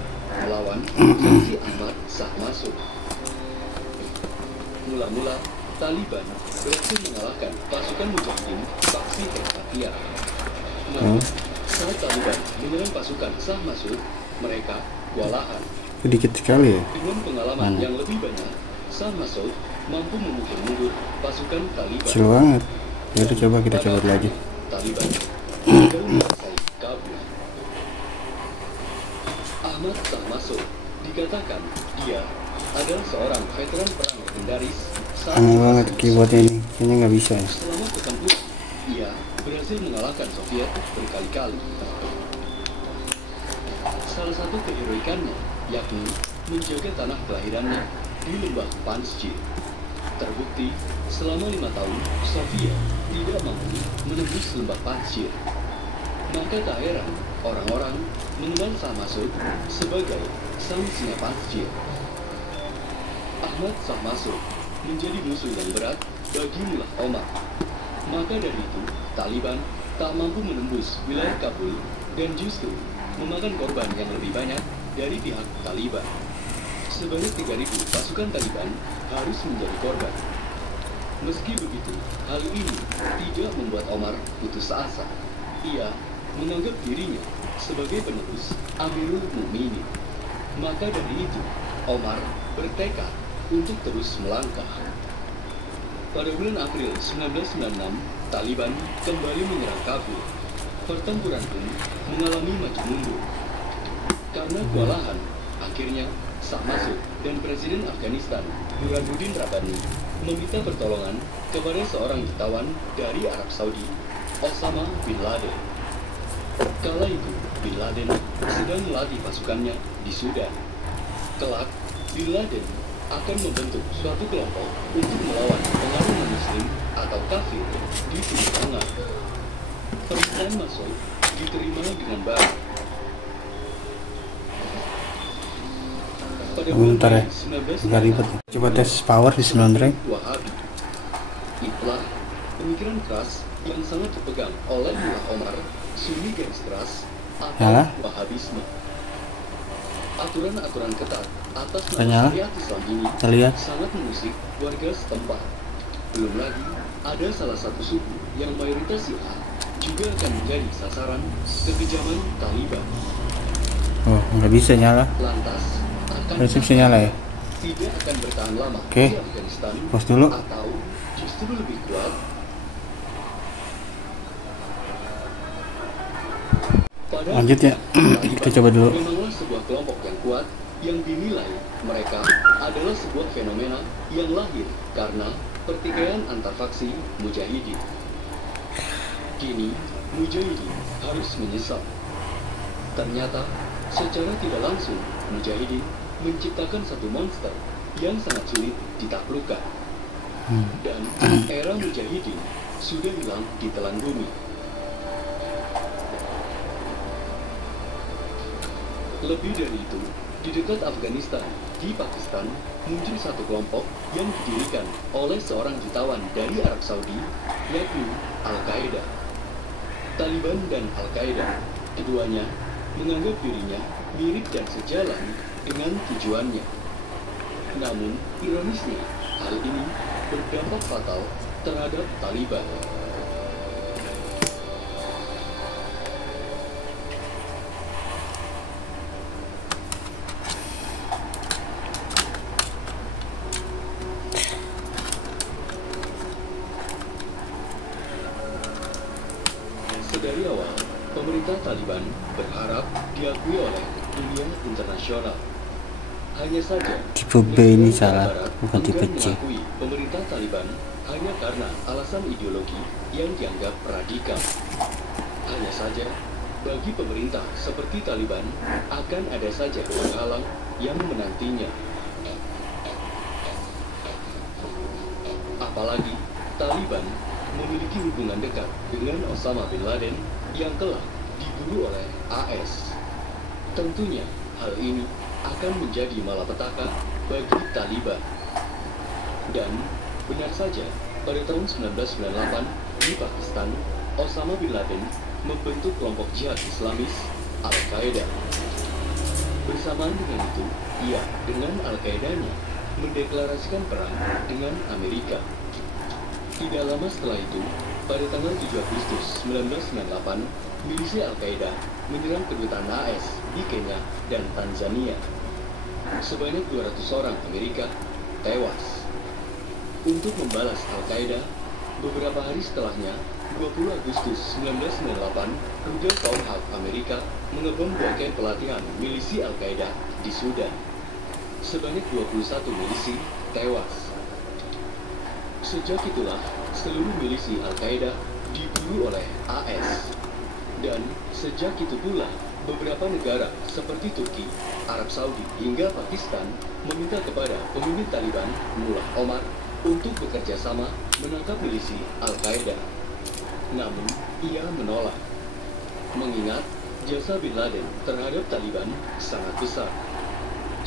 melawan faksi Ahmad Shah Massoud. Mula-mula, Taliban berhasil mengalahkan pasukan mujahidin faksi Hikmatiyah. Namun, saat Taliban menyerang pasukan Shah Massoud, mereka kewalahan. Sedikit sekali ya. Dengan pengalaman yang lebih banyak, Shah Massoud mampu memukul mundur pasukan Taliban. Kecil banget. Ya udah coba kita coba lagi. Taliban gagal menguasai kabur. Ahmad Tahmasuk dikatakan dia adalah seorang veteran perang legendaris saat Aneh banget keyboardnya ini, kayaknya nggak bisa ya. selama pertempuran, ia berhasil mengalahkan Soviet berkali-kali. Salah satu keheroikannya yakni menjaga tanah kelahirannya di lembah Panjshir. Terbukti selama 5 tahun Soviet tidak mampu menembus lembah Panjshir. Maka tak heran orang-orang mengenal Tahmasuk sebagai sang singa Panjshir. Ahmad Tahmasuk menjadi musuh yang berat bagi Mullah Omar. Maka dari itu, Taliban tak mampu menembus wilayah Kabul dan justru memakan korban yang lebih banyak dari pihak Taliban. Sebanyak 3.000 pasukan Taliban harus menjadi korban. Meski begitu, hal ini tidak membuat Omar putus asa. Ia menganggap dirinya sebagai penerus Amirul Mukminin. Maka dari itu, Omar bertekad untuk terus melangkah. Pada bulan April 1996, Taliban kembali menyerang Kabul. Pertempuran pun mengalami maju mundur. Karena kewalahan, akhirnya Tahmasuk dan Presiden Afghanistan Burhanuddin Rabbani meminta pertolongan kepada seorang jutawan dari Arab Saudi, Osama bin Laden. Kala itu, bin Laden sedang melatih pasukannya di Sudan. Kelak, bin Laden akan membentuk suatu kelompok untuk melawan pengaruh non-Muslim atau kafir di Timur Tengah. Permintaan Masud diterima dengan baik. Pada Bentar ya, bulan agak ribet. Coba tes power di 9 rank. Wahabi. Itulah pemikiran keras yang sangat dipegang oleh Mullah Omar, Sunni garis keras atau Nyala. Wahabisme. Aturan-aturan ketat atas Nyala. nama syariat Islam ini Kita lihat. sangat mengusik warga setempat. Belum lagi ada salah satu suku yang mayoritas Syiah juga akan menjadi sasaran kekejaman Taliban. Oh, nggak bisa nyala. Lantas akan Harusnya bisa nyala ya. tidak akan bertahan lama Oke. di Afghanistan Pause dulu. atau justru lebih kuat. Pada Lanjut ya. Kita coba dulu. memanglah sebuah kelompok yang kuat yang dinilai mereka adalah sebuah fenomena yang lahir karena pertikaian antar faksi Mujahidin. Kini Mujahidin harus menyesal. Ternyata secara tidak langsung Mujahidin menciptakan satu monster yang sangat sulit ditaklukkan. Dan era Mujahidin sudah hilang di telan bumi. Lebih dari itu, di dekat Afghanistan, di Pakistan, muncul satu kelompok yang didirikan oleh seorang jutawan dari Arab Saudi, yakni Al-Qaeda. Taliban dan Al-Qaeda, keduanya menganggap dirinya mirip dan sejalan dengan tujuannya. Namun, ironisnya, hal ini berdampak fatal terhadap Taliban. Sedari awal, pemerintah Taliban berharap diakui oleh dunia internasional. Hanya saja, Tipe B ini negara salah, Barat bukan tipe enggan C. mengakui pemerintah Taliban hanya karena alasan ideologi yang dianggap radikal. Hanya saja, bagi pemerintah seperti Taliban akan ada saja penghalang yang menantinya. Apalagi Taliban memiliki hubungan dekat dengan Osama bin Laden yang telah dibunuh oleh AS. Tentunya hal ini akan menjadi malapetaka bagi Taliban. Dan benar saja, pada tahun 1998 di Pakistan, Osama bin Laden membentuk kelompok jihad Islamis Al-Qaeda. Bersamaan dengan itu, ia dengan Al-Qaedanya mendeklarasikan perang dengan Amerika. Tidak lama setelah itu, pada tanggal 7 Agustus 1998, milisi Al-Qaeda menyerang kedutaan AS di Kenya dan Tanzania. Sebanyak 200 orang Amerika tewas. Untuk membalas Al-Qaeda, beberapa hari setelahnya, 20 Agustus 1998, rudal Tomahawk Amerika mengebom bangkai pelatihan milisi Al-Qaeda di Sudan. Sebanyak 21 milisi tewas. Sejak itulah, seluruh milisi Al-Qaeda diburu oleh AS. Dan sejak itu pula, beberapa negara seperti Turki, Arab Saudi, hingga Pakistan meminta kepada pemimpin Taliban, Mullah Omar, untuk bekerja sama menangkap milisi Al-Qaeda. Namun, ia menolak. Mengingat jasa Bin Laden terhadap Taliban sangat besar.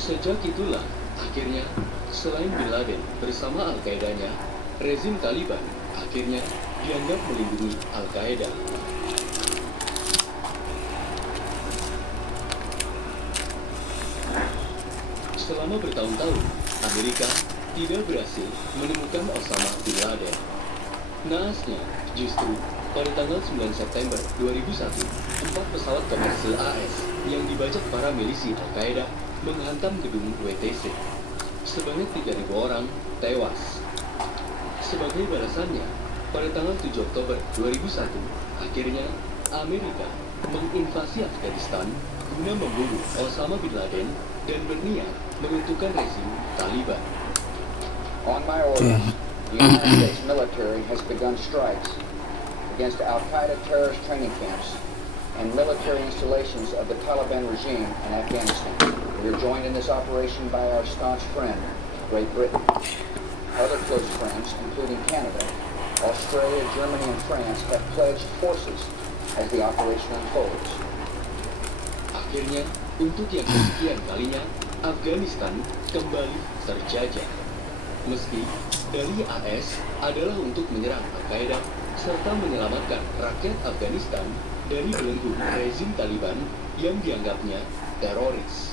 Sejak itulah, akhirnya, selain Bin Laden bersama Al-Qaedanya, rezim Taliban akhirnya dianggap melindungi Al-Qaeda. Selama bertahun-tahun, Amerika tidak berhasil menemukan Osama Bin Laden. Naasnya, justru pada tanggal 9 September 2001, 4 pesawat komersil AS yang dibajak para milisi Al-Qaeda menghantam gedung WTC. Sebanyak 3.000 orang tewas. Sebagai balasannya, pada tanggal 7 Oktober 2001, akhirnya Amerika menginvasi Afghanistan guna membunuh Osama Bin Laden dan berniat meruntuhkan rezim Taliban. On my orders, the United States military has begun strikes against Al-Qaeda terrorist training camps and military installations of the Taliban regime in Afghanistan. We are joined in this operation by our staunch friend, Great Britain. Other close friends, including Canada, Australia, Germany, and France, have pledged forces as the operation unfolds. Akhirnya, untuk yang kesekian kalinya, Afghanistan kembali terjajah. Meski dari AS adalah untuk menyerang Al-Qaeda serta menyelamatkan rakyat Afghanistan dari belenggu rezim Taliban yang dianggapnya teroris.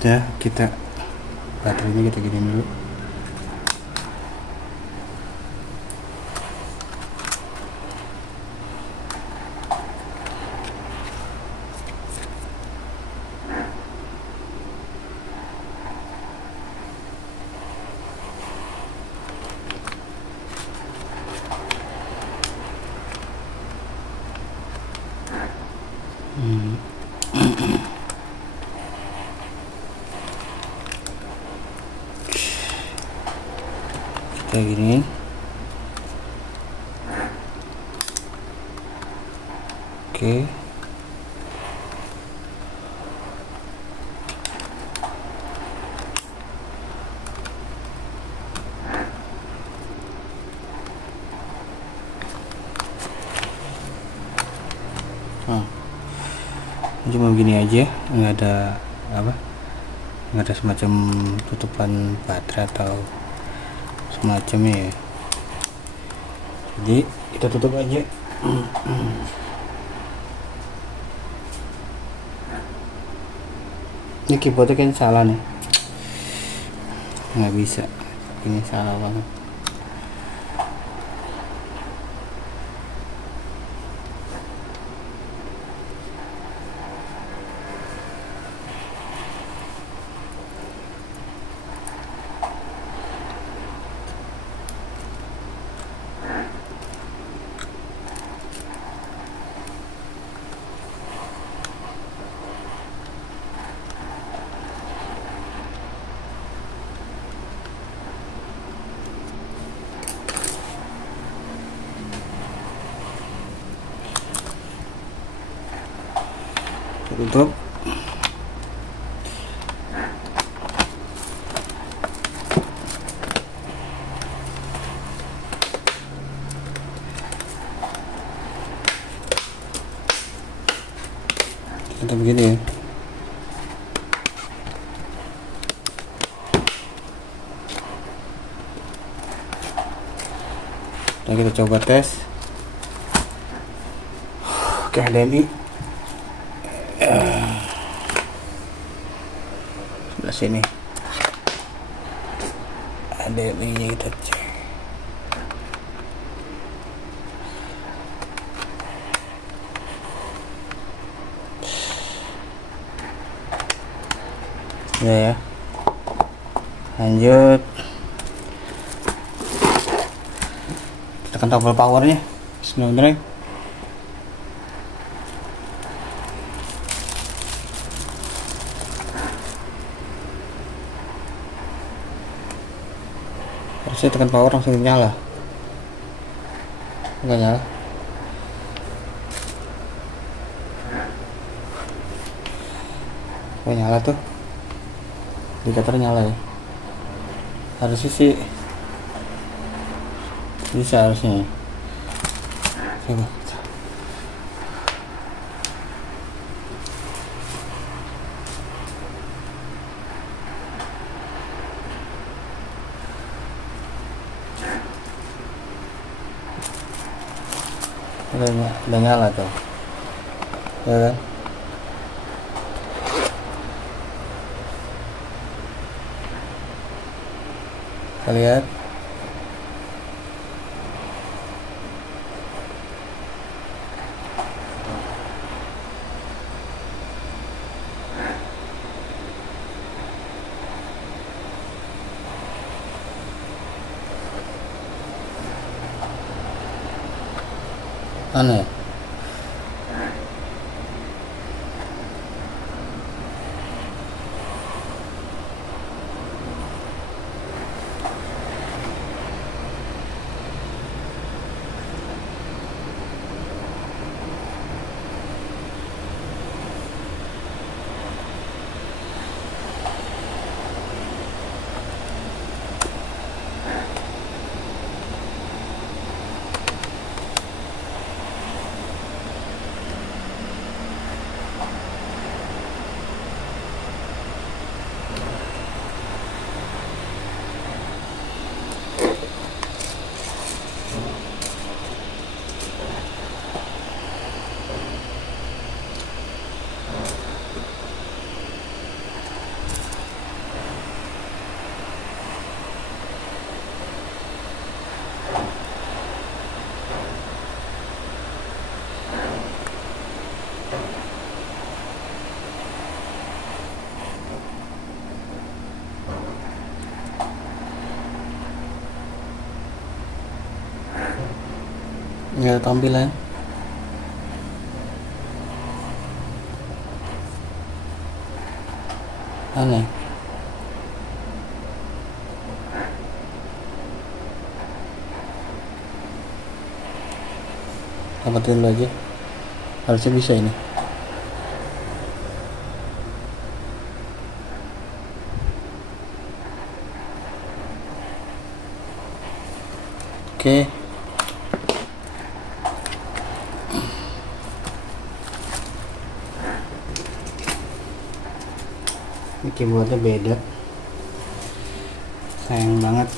Udah, kita baterainya kita gini dulu. kayak gini. Oke. Cuma begini aja, nggak ada apa, nggak ada semacam tutupan baterai atau semacamnya ya. Jadi kita tutup aja. Ini keyboardnya kan salah nih, nggak bisa, ini salah banget. Tutup. Kita begini ya. Dan kita coba tes. Oke, HDMI sebelah sini, HDMI nya kita cek. Ya, lanjut, tekan tombol powernya sebenarnya. Harusnya tekan power langsung nyala, nggak nyala. Oh, nyala tuh, indikator nyala ya. Harusnya sih bisa, harusnya. Coba. Udah nyala tuh, ya kan? Kita lihat. Aneh. Nggak ada tampilan. Aneh. dapatin dulu aja, harusnya bisa ini. Oke. Ini keyboardnya beda, sayang banget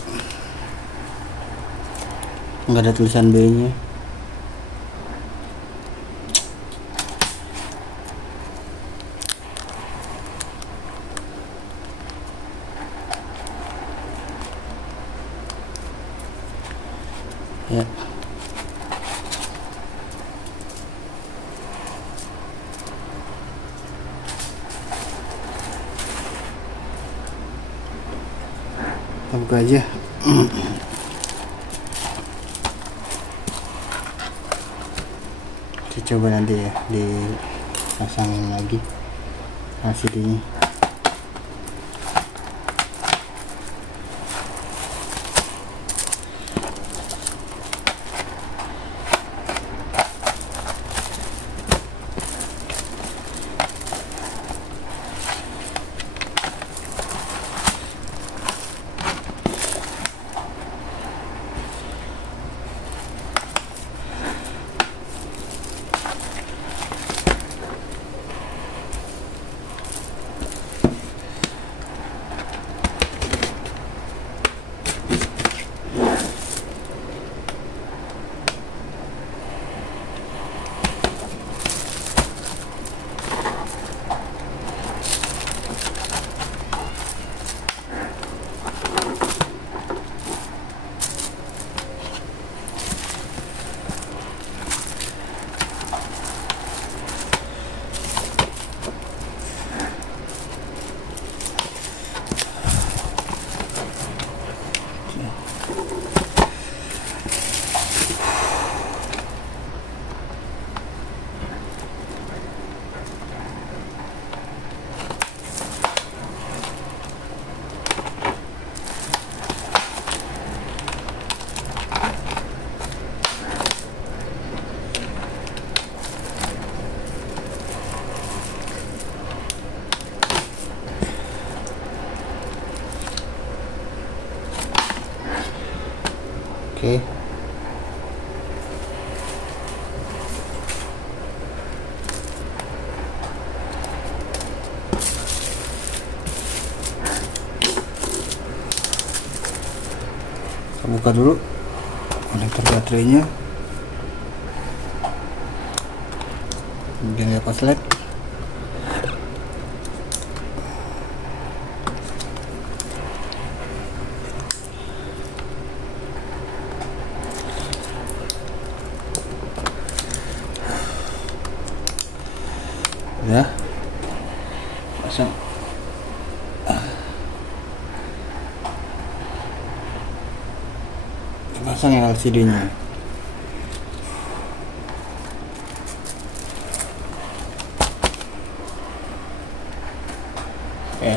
nggak ada tulisan B nya. Ya, kita buka aja. Kita coba nanti ya dipasang lagi LCD-nya. Oke. Kita buka dulu konektor baterainya. Kemudian ya korslet. Ya, pasang. Pasang LCD-nya.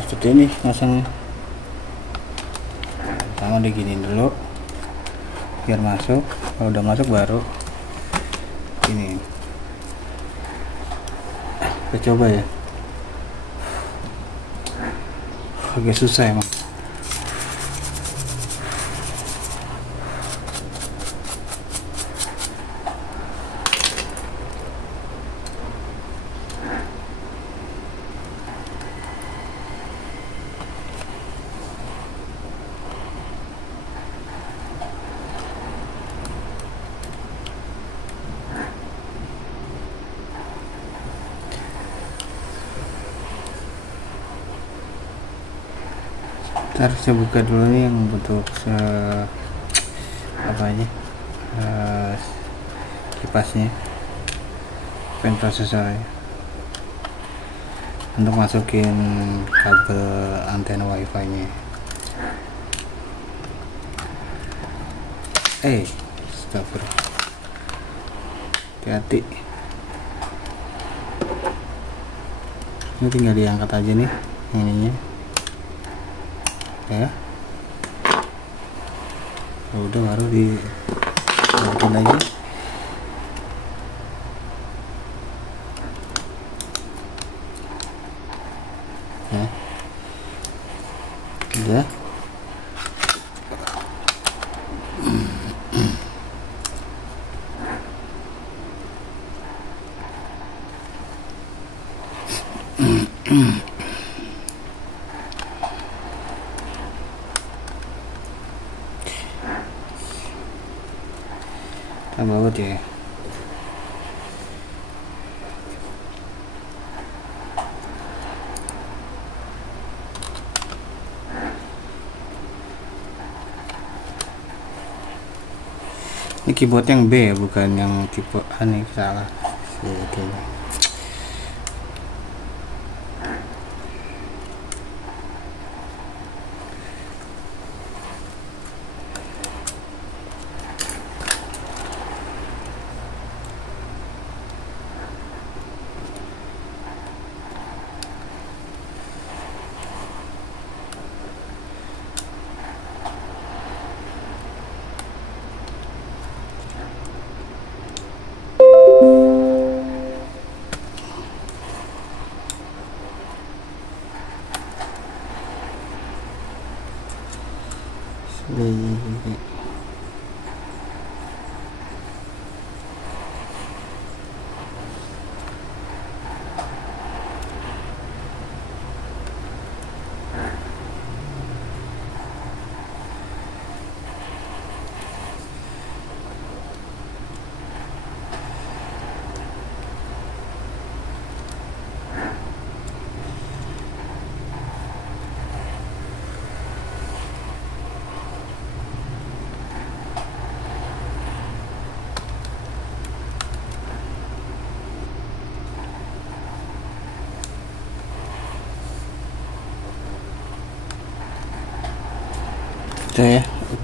Seperti ini pasang. Pertama diginiin dulu biar masuk. Kalau udah masuk baru ini. Kita coba ya, agak susah emang. Ntar saya buka dulu nih yang bentuk kipasnya, pen prosesornya, untuk masukin kabel antena wifi nya. Astagfirullah, hati-hati. Ini tinggal diangkat aja nih ininya ya. Udah baru dibalikin lagi. ya. Udah. Tambah baut ya. Ini keyboard yang B, bukan yang tipe aneh, salah. Kayaknya.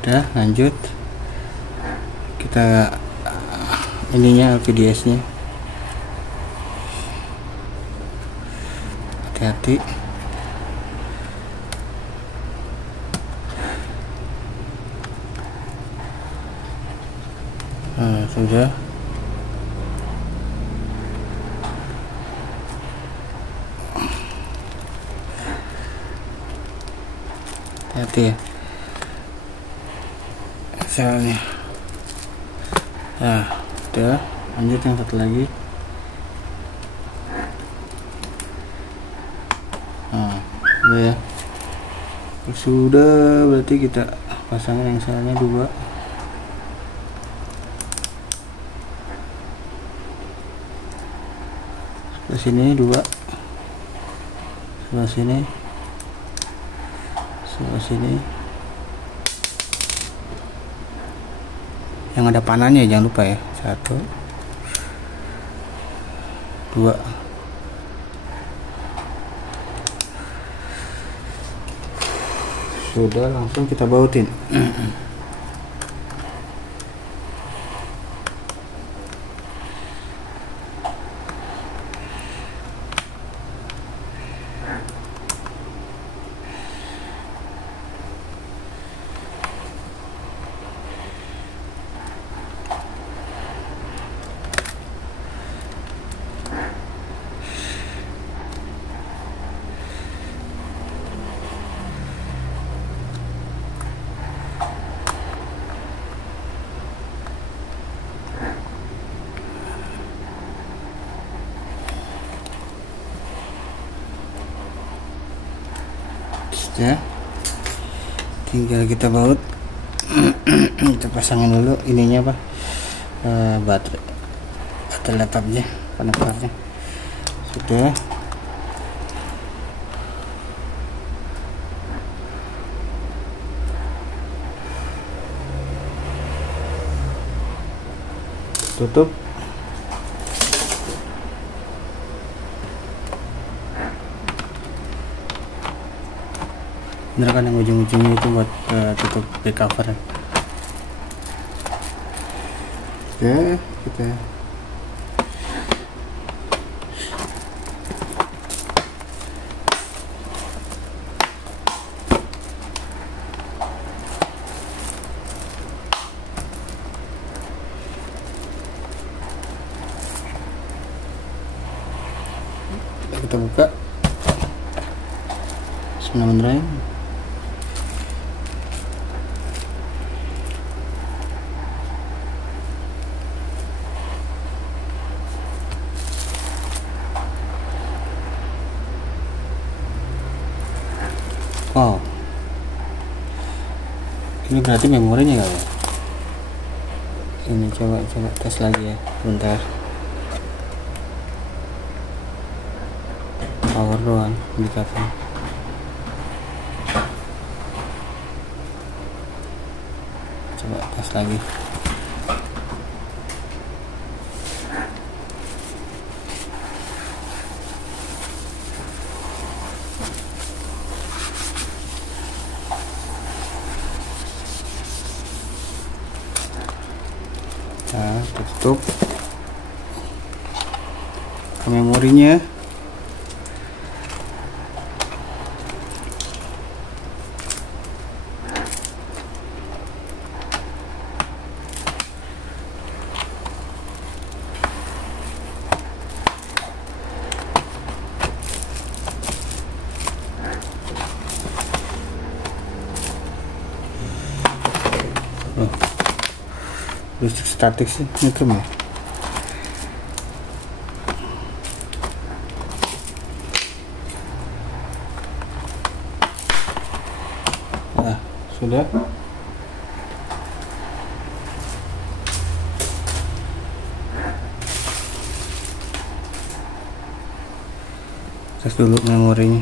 Udah lanjut, kita ininya LPDS nya, hati-hati. Nah, sudah. Hati-hati ya selnya. Nah, udah lanjut yang satu lagi. Nah, udah ya. Sudah, berarti kita pasangin yang selnya 2. Sebelah sini 2, sebelah sini, sebelah sini. Yang ada panahnya jangan lupa ya. 1, 2. Sudah, langsung kita bautin. Ya, tinggal kita baut. Kita pasangin dulu ininya apa, baterai laptopnya, konektornya. Sudah. Tutup. Bener kan yang ujung-ujungnya itu buat tutup back cover. Oke, kita buka. Bismillahirrahmanirrahim. Wow, ini berarti memorinya kali ya. Ini coba tes lagi ya, bentar. Power doang indikator. Coba tes lagi. Nah, tutup ke memorinya. Listrik statik sih nyetrem ya. Nah, sudah. Tes dulu memorinya.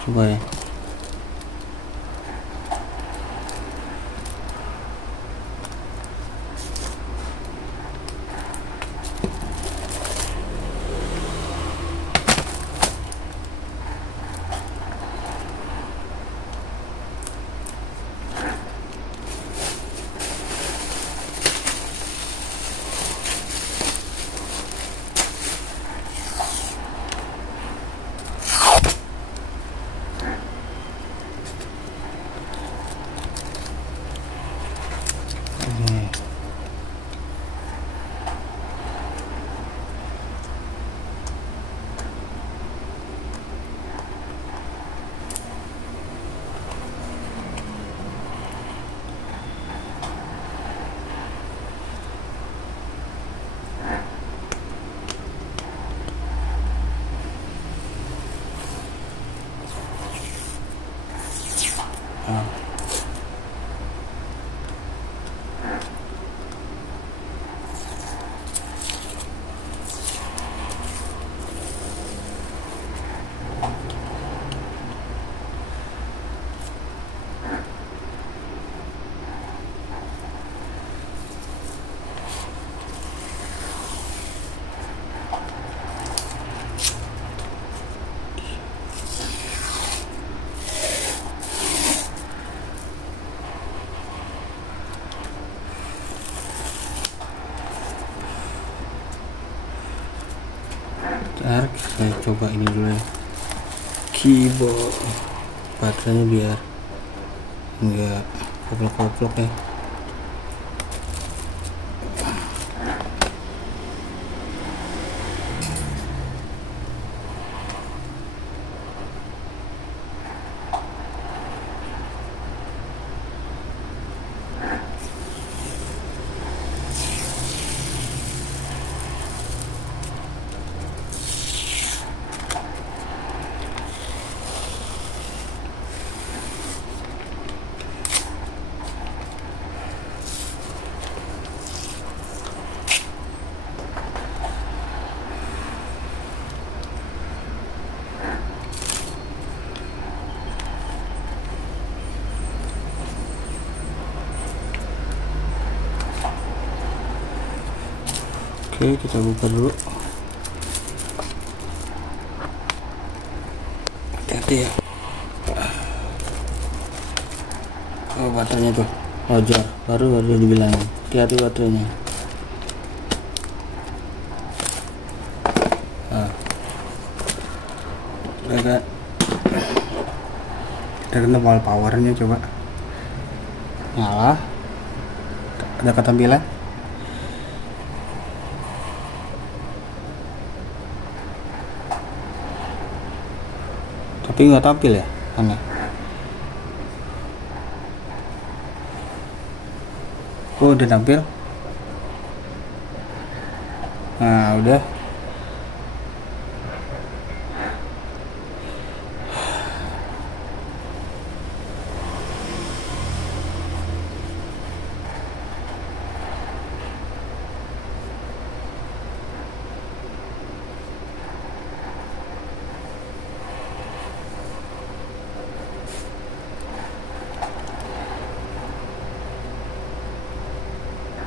Coba ya. Bentar, saya coba ini dulu ya, keyboard baterainya biar enggak koplok-koplok ya. Oke, kita buka dulu. Hati-hati ya. Oh, baterainya tuh ojor, baru dibilang hati-hati baterainya. Nah, kita kena powernya, coba nyala. ada ketampilan. Tapi nggak tampil ya, aneh. Oh, udah tampil. Nah, udah.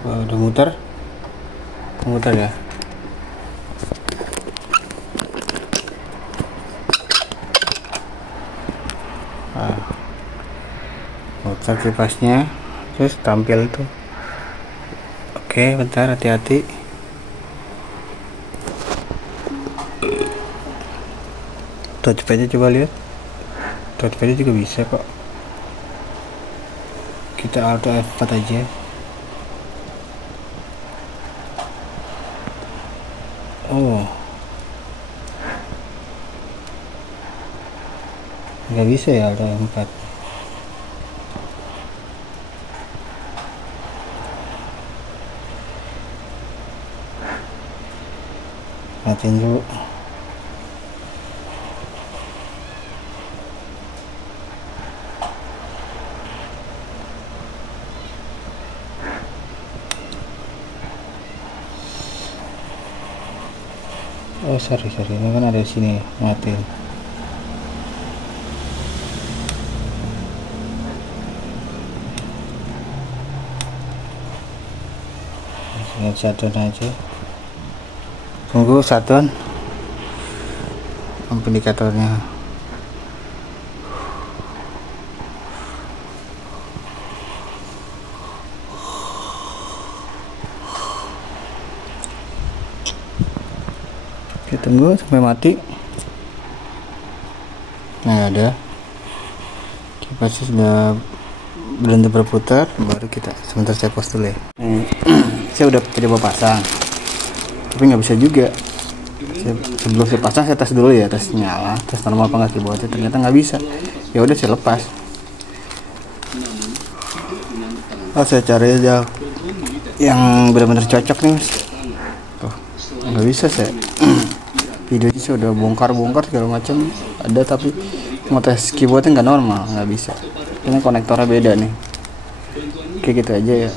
Wah, udah muter ya. Nah, muter kipasnya, terus tampil tuh. Oke, bentar, hati-hati. Touchpadnya coba lihat. Touchpadnya juga bisa kok. Kita Alt F4 aja. Oh, nggak bisa ya Alt F4. Matiin dulu. Oh, sorry, ini kan ada di sini, matiin. Shutdown aja. Tunggu shutdown. Indikatornya. Kita tunggu sampai mati. Nah, ada kipasnya sudah berhenti berputar, baru kita sebentar saya pause dulu ya. Saya udah coba pasang, tapi nggak bisa juga. Sebelum saya pasang, saya tes dulu ya, tes nyala, tes normal apa nggak keyboardnya, ternyata nggak bisa. Ya udah, saya lepas. Saya cari aja yang benar-benar cocok nih, Mas. Tuh, nggak bisa saya. Videonya sih udah bongkar segala macam ada, tapi mau tes keyboardnya nggak normal, nggak bisa. Ini konektornya beda nih. Oke, gitu aja ya.